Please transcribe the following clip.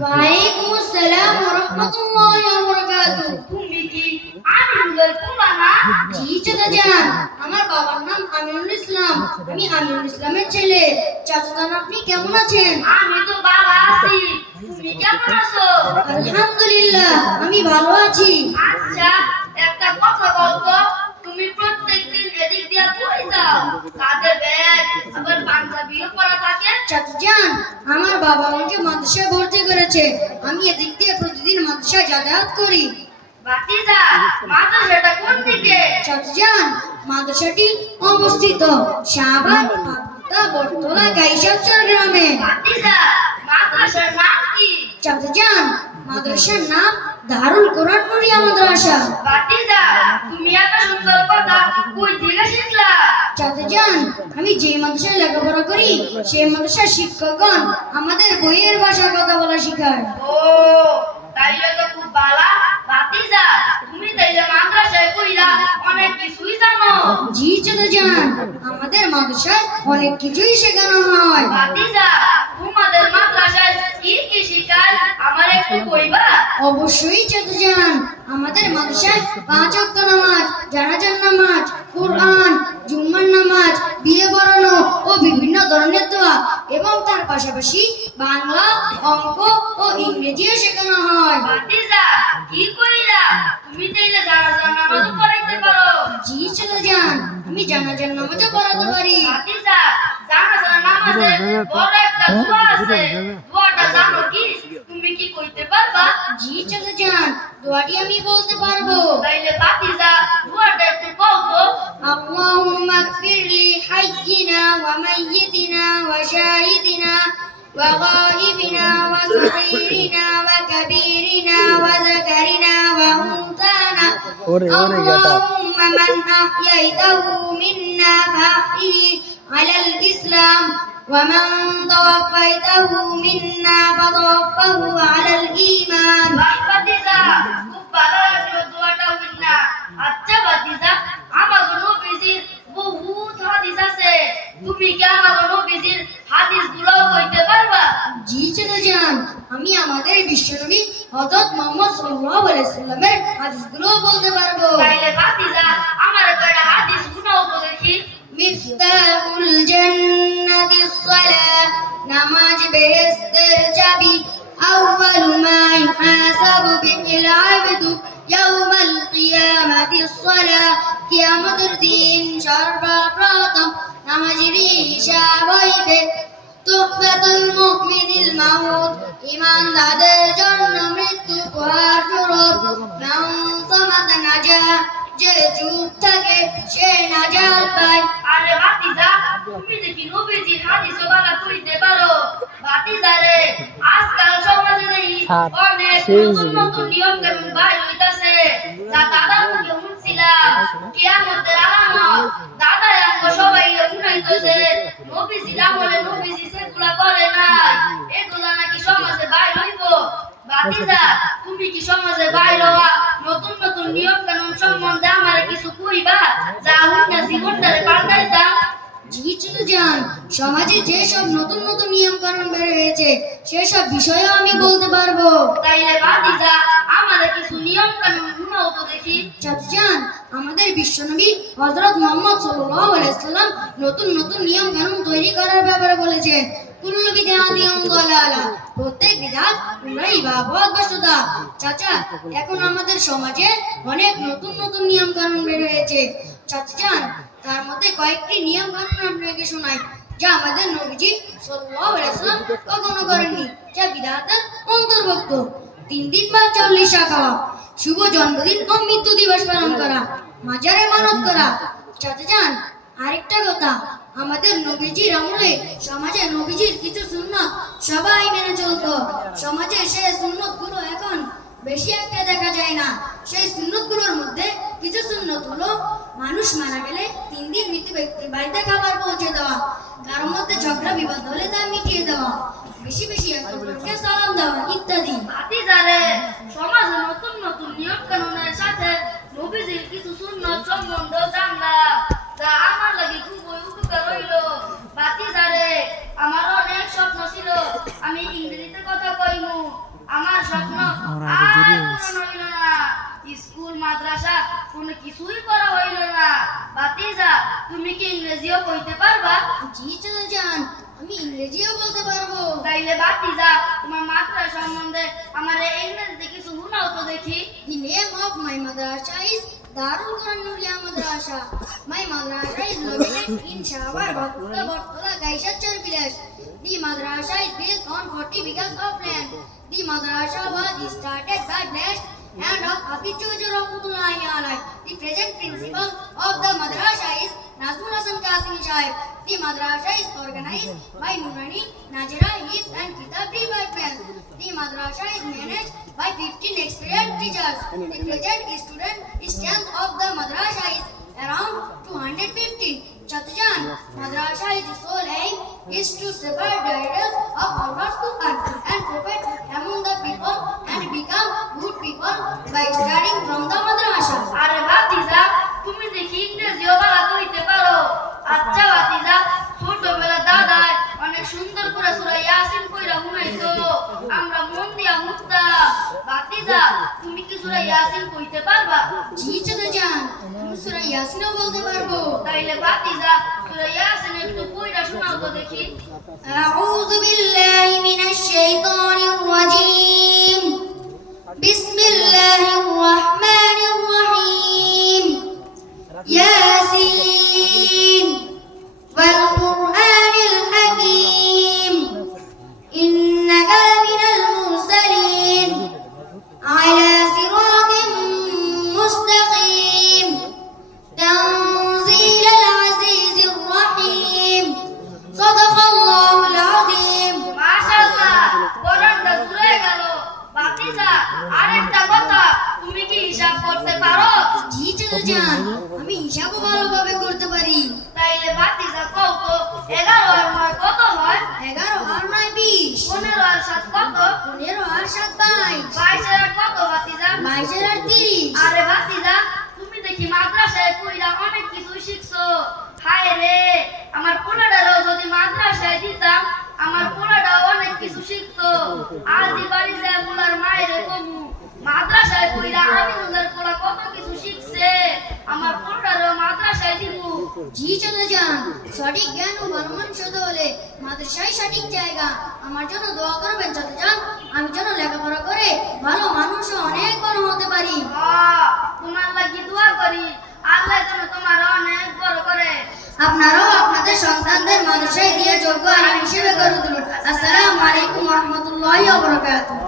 ওয়ালাইকুম আসসালাম ওয়া রাহমাতুল্লাহি ওয়া বারাকাতুহু। তুমি কি আমিনুলের পোলা না? জি চাচাজান, আমার বাবার নাম আমিনুল ইসলাম, আমি আমিনুল ইসলামের ছেলে। চাচাজান, আপনি কেমন আছেন? আমি তো ভালো আছি, তুমি কেমন আছো? আলহামদুলিল্লাহ, আমি ভালো আছি। আচ্ছা, একটা কথা বলতো, তুমি প্রত্যেকদিন এদিক দিয়া কই যাও? কাঁধে ব্যাগ আবার পাঞ্জাবিও পরা থাকে। চাচাজান, আমার বাবা আমাকে মাদ্রাসায় ভর্তি করেছে, আমি এদিক দিয়ে প্রতিদিন মাদ্রাসায় যাতায়াত করি। ভাতিজা, মাদ্রাসাটা কোন দিকে? চাচাজান, মাদ্রাসাটি অবস্থিত শাহবাগ পাকুড়া বটতলা গাইসাচর গ্রামে। ভাতিজা, মাদ্রাসার নাম কি? চাচাজান, মাদ্রাসার নাম দারুল কোরআন নুরিয়া মাদ্রাসা। ভাতিজা, তুমি এত সুন্দর কথা কই থেকে শিখলা? চাচাজান, আমি যে মাদ্রাসায় লেখাপড়া করি সেই মাদ্রাসার শিক্ষকগণ আমাদের বইয়ের ভাষায় কথা বলা শেখায়। ও, তাইলে তো খুব ভালো। ভাতিজা, তুমি তাইলে মাদ্রাসায় পড়িলা অনেক কিছুই জানো। জি চাচাজান, আমাদের মাদ্রাসায় অনেক কিছুই শেখানো হয়। ভাতিজা, তোমাদের মাদ্রাসায় কি কি শিখায় আমার একটু কইবা? অবশ্যই চাচাজান, আমাদের মাদ্রাসায় 5 ওয়াক্ত নামাজ, জানাজার নামাজ, কোরআন, জুম্মার নামাজ, বিয়ে পড়ানো ও বিভিন্ন ধরনের দোয়া এবং তার পাশাপাশি বাংলা, অঙ্ক ও ইংরেজিও শেখানো হয়। ভাতিজা, কি কইলা? তুমি তাইলে জানাজার নামাজও পড়াইতে পারো? জি চাচাজান, আমি জানাজার নামাজও পড়াতে পারি। ভাতিজা, জানাজার নামাজে বড় একটা দোয়া আছে, দোয়াটা জানো কি? তুমি কি কইতে পারবা? জি চাচাজান, দোয়াটি আমি বলতে পারবো। তাইলে ভাতিজা, দোয়াটা একটু কও তো। اللهم اغفر لحينا وميتنا وشاهدنا وغائبنا وصغيرنا وكبيرنا وذكرنا وأنثانا اللهم من أحييته منا فأحيه على الإسلام ومن توفيته منا فتوفه على الإيمان. ভাতিজা, খুব ভালো লাগলো দোয়াটা হইনা। আচ্ছা ভাতিজা, আমাগো নবীজির বহুত হাদিস আছে, তুমি কি আমাগো নবীজির হাদিসগুলো কইতে পারবা? জি চাচাজান, আমি আমাদের বিশ্বনবী হযরত মুহাম্মদ সাল্লাল্লাহু আলাইহি সাল্লামের হাদিসগুলো বলতে পারবো। তাইলে ভাতিজা, আমার কয়টা হাদিস শোনাও তো দেখি। মিফতাহুল জান্নাতিস সালাহ, নামাজ বেহেশতের চাবি। আউয়ালু মা ইউহাসাবু বিহিল আবদু ইয়াউমাল কিয়ামাতিস সালাহ, কিয়ামতের দিন সর্বপ্রথম নামাজের হিসাব হইবে। তুহফাতুল মুমিনিল মাউত, ঈমানদারদের জন্য মৃত্যু উপহার স্বরূপ। মান সামাতা নাজা, যে চুপ থাকে সে নাজাত পায়। আরে ভাতিজা, তুমি দেখি নবীজির হাদিসও বালা কইতে পারো। ভাতিজা রে, আজকাল সমাজে নেই অনেক নতুন নতুন নিয়ম কানুন বাইর হইতাছে, যা দাদা থেকে শুনছিলাম। কিয়ামতের আলামত দাদা আমগো সবাই শুনাইতেছে। নবীজির আমলে নবীজি সেগুলা করে না, এগুলা নাকি সমাজে বাইর হইব। ভাতিজা, তুমি কি সমাজে বাইর হওয়া নতুন নতুন নিয়ম কানুন সম্বন্ধে আমারে কিছু কইবা, যা হুন্না জীবনটারে পাল্টাইতাম? জি চাচাজান, সমাজে যে সব নতুন নতুন নিয়ম কানুন বের হয়েছে সেসব বিষয়েও আমি বলতে পারবো। তাইলে ভাতিজা, আমারে কিছু নিয়ম কানুন শুনাও তো দেখি। চাচাজান, আমাদের বিশ্বনবী হযরত মুহাম্মদ সাল্লাল্লাহু আলাইহি সাল্লাম নতুন নতুন নিয়ম কানুন তৈরি করার ব্যাপারে বলেছেন। কুল্লু বিদআতিন দালালা, প্রত্যেক বিদআত গুমরাহি বা পথভ্রষ্টতা। চাচা, এখন আমাদের সমাজে অনেক নতুন নতুন নিয়ম কানুন বের হয়েছে। চাচাজান, তার মধ্যে কয়েকটি নিয়ম কানুন আপনাকে শোনাই, যা আমাদের নবীজি সাল্লাল্লাহু আলাইহি সাল্লাম কখনো করেননি, যা বিদআতের অন্তর্ভুক্ত। 3 দিন বা 40 খাওয়া, শুভ জন্মদিন ও মৃত্যু দিবস পালন করা, মাজারে মানত করা। চাচাজান, আরেকটা কথা, আমাদের নবীজির আমলে সমাজে নবীজির কিছু সুন্নাত সবাই মেনে চলতো। সমাজে সেই সুন্নতগুলো এখন বেশি একটা দেখা যায় না। সেই সুন্নতগুলোর মধ্যে কিছু সুন্নত হলো মানুষ মারা গেলে 3 দিন মৃত ব্যক্তির বাড়িতে খাবার পৌঁছে দেওয়া, কারোর মধ্যে ঝগড়া বিবাদ হলে তা মিটিয়ে দেওয়া, বেশি বেশি একজনকে সালাম দেওয়া ইত্যাদি। ভাতিজা রে, সমাজে নতুন নতুন নিয়ম কানুনের সাথে নবীজির কিছু সুন্নত সম্বন্ধ জানলাম, যা আমার লাগি খুবই উপকার হইল। ভাতিজা রে, আমার অনেক স্বপ্ন ছিল আমি ইংরেজিতে কথা কইমু, আমার স্বপ্ন আমরা আর আগে দূরে পূরণ হইল না। স্কুল মাদ্রাসা কোনো কিছুই করা হইল না। ভাতিজা, তুমি কি ইংরেজিও কইতে পারবা? জি চাচাজান, আমি ইংরেজিও বলতে পারবো। তাইলে ভাতিজা, তোমার মাদ্রাসা সম্বন্ধে আমার ইংরেজিতে কিছু শোনাও তো দেখি। The name of my madrasa is Darul Quran Nuria Madrasa. My madrasa is located in Shawar, Bhakuta, Bortola, Gaishachar village. The madrasa is built on 40 acres of land. The madrasa was started by blessed hand of Hafiz Chojur Rahmatullahi Alayh. The present principal of the madrasa is Nazmul Hasan Qasimi Sahib. The madrasa is organized by Nurani, Najira, Hifz and Kitab departments. The madrasa is managed by 15 experienced teachers. The present student strength of the madrasa is around 250. Chatujan, madrasa is sole aim is to spread the ideas of Allah's Quran and Prophet among the people and become good people by studying from the madrasa. আরে ভাতিজা, তুমি দেখি ইংরেজিও ভালো কইতে পারো। আচ্ছা ভাতিজা, ছোটবেলা দাদাই অনেক সুন্দর করে সূরা ইয়াসিন কইরা শুনাইতো, আমরা মন দিয়া শুনতাম। ভাতিজা, তুমি কি সূরা ইয়াসিন কইতে পারবা? জি চাচাজান, আমি সূরা ইয়াসিনও বলতে পারবো। তাইলে ভাতিজা, সূরা ইয়াসিন একটু কইরা শোনাও তো দেখি। أعوذ بالله من الشيطان الرجيم. بسم الله الرحمن الرحيم. ياسين والقرآن الحكيم إنك لمن المرسلين على صراط مستقيم تنزيل العزيز الرحيم صدق الله العظيم. মাশাআল্লাহ, কোরআনটা জুড়ে গেল। ভাতিজা, আরেকটা কথা, তুমি কি হিসাব করতে পারো? জি চাচাজান, আমি হিসাবও ভালোভাবে করতে পারি। তাইলে ভাতিজা কও তো, 11 আর 9 কত হয়? 11 আর 9 20, 15 আর 7 কত? 15 আর 7 22, 22 আর কত ভাতিজা? 22 আর 30। আরে ভাতিজা, তুমি দেখি মাদ্রাসায় কইরা অনেক কিছু শিখছো। হায় রে, আমার পোলাটারও যদি মাদ্রাসায় দিতাম, আমার পোলাটাও অনেক কিছু শিখতো। আজই বাড়ি যায় পোলার মায়ের কমু, মাদ্রাসায় কইরা আমিনুলের পোলা কত কিছু শিখছে, আমার পোলাটারও মাদ্রাসায় দিমু। জি চাচাজান, সঠিক জ্ঞান ও ভালো মানুষত্ব হলে মাদ্রাসাই সঠিক জায়গা। আমার জন্য দোয়া করবেন চাচাজান, আমি যেন লেখাপড়া করে ভালো মানুষ ও অনেক বড় হতে পারি। তোমার লাগি দোয়া করি, আল্লাহ যেন তোমার অনেক বড় করে। আপনারাও আপনাদের সন্তানদের মাদ্রাসায় দিয়ে যোগ্য আলিম হিসেবে গড়ে তুলুন। আসসালামু আলাইকুম ওয়া রাহমাতুল্লাহি ওয়া বারাকাতুহু।